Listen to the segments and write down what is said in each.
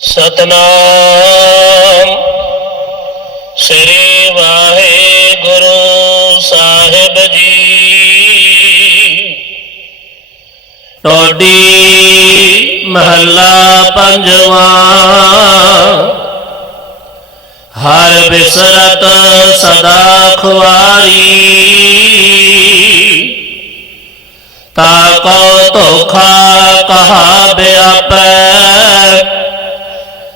ਸਤਨਾਮ। ਸ੍ਰੀ ਵਾਹਿਗੁਰੂ ਸਾਹਿਬ ਜੀ। ਟੋਡੀ ਮਹੱਲਾ ਪੰਜਵਾਂ। ਹਰ ਬਿਸਰਤ ਸਦਾ ਖੁਆਰੀ। ਤਾ ਕੋ ਧੋਖਾ ਕਹਾ ਬਿਆਪੈ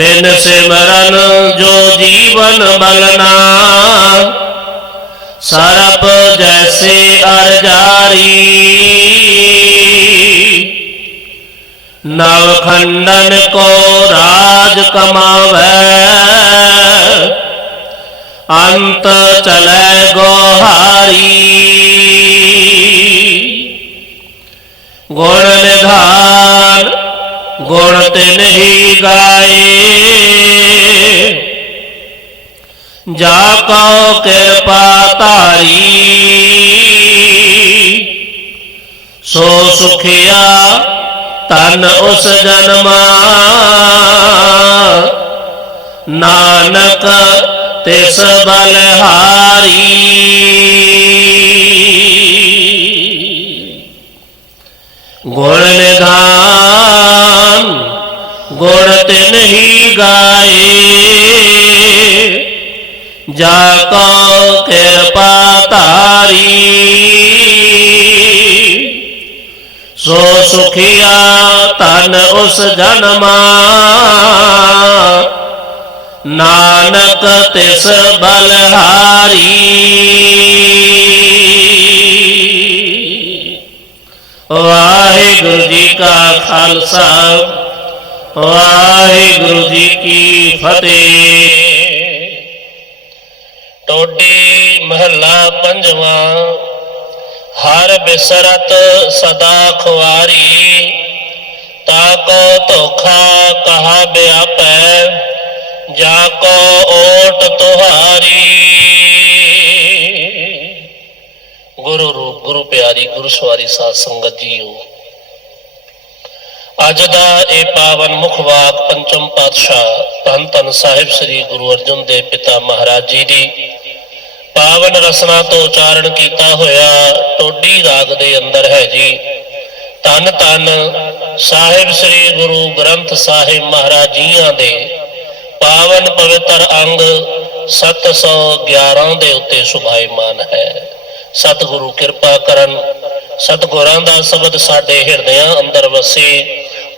ਬਿਨ ਸਿਮਰਨ ਜੋ ਜੀਵਨ ਬਲਨਾ ਸਰਪ ਜੈਸੇ ਅਰਜਾਰੀ। ਨਵ ਖੰਡਨ ਕੋ ਰਾਜ ਕਮਾਵੇ। ਅੰਤ ਚਲੇ ਗੋਹਾਰੀ। ਗੁਣ ਨਿਧਾਨ ਗੁਣ ਤਿਨ ਹੀ ਗਾਏ ਜਾ ਕਉ ਕਿਰਪਾ ਧਾਰੀ ਸੋ ਸੁਖਿਆ ਤਨ ਉਸ ਜਨਮਾ ਨਾਨਕ ਤਿਸ ਬਲਹਾਰੀ ਗੁਣ ਨਿਧਾਨ ਗੁਣ ਤੇ ਨਹੀਂ ਗਾਏ। ਜਾ ਕੋ ਕਿਰਪਾ ਧਾਰੀ। ਸੋ ਸੁਖਿਆ ਤਨ ਉਸ ਜਨਮਾ। ਨਾਨਕ ਤਿਸ ਬਲਹਾਰੀ। ਵਾਹਿਗੁਰੂ ਜੀ ਕਾ ਖਾਲਸਾ। ਵਾਹਿਗੁਰੂ ਜੀ ਕੀ ਫਤਿਹ। ਟੋਡੀ ਮਹੱਲਾ ਪੰਜਵਾਂ, ਹਰ ਬਿਸਰਤ ਸਦਾ ਖੁਆਰੀ, ਤਾ ਕੋ ਧੋਖਾ ਕਹਾ ਬਿਆਪੈ, ਜਾ ਕੋ ਓਟ ਤੁਹਾਰੀ। ਗੁਰੂ ਰੂਪ, ਗੁਰੂ ਪਿਆਰੀ, ਗੁਰੂ ਸਵਾਰੀ ਸਾਧ ਸੰਗਤ ਜੀਓ, ਅੱਜ ਦਾ ਇਹ ਪਾਵਨ ਮੁਖਵਾਕ ਪੰਚਮ ਪਾਤਸ਼ਾਹ ਧੰਨ ਧੰਨ ਸਾਹਿਬ ਸ੍ਰੀ ਗੁਰੂ ਅਰਜਨ ਦੇਵ ਪਿਤਾ ਮਹਾਰਾਜ ਜੀ ਦੀ ਪਾਵਨ ਰਸਨਾ ਤੋਂ ਉਚਾਰਨ ਕੀਤਾ ਹੋਇਆ ਟੋਡੀ ਰਾਗ ਦੇ ਅੰਦਰ ਹੈ ਜੀ। ਧੰਨ ਧੰਨ ਸਾਹਿਬ ਸ੍ਰੀ ਗੁਰੂ ਗ੍ਰੰਥ ਸਾਹਿਬ ਮਹਾਰਾਜ ਜੀਆਂ ਦੇ ਪਾਵਨ ਪਵਿੱਤਰ ਅੰਗ 711 ਦੇ ਉੱਤੇ ਸੁਭਾਈਮਾਨ ਹੈ। ਸਤਿਗੁਰੂ ਕਿਰਪਾ ਕਰਨ, ਸਤਿਗੁਰਾਂ ਦਾ ਸ਼ਬਦ ਸਾਡੇ ਹਿਰਦਿਆਂ ਅੰਦਰ ਵਸੇ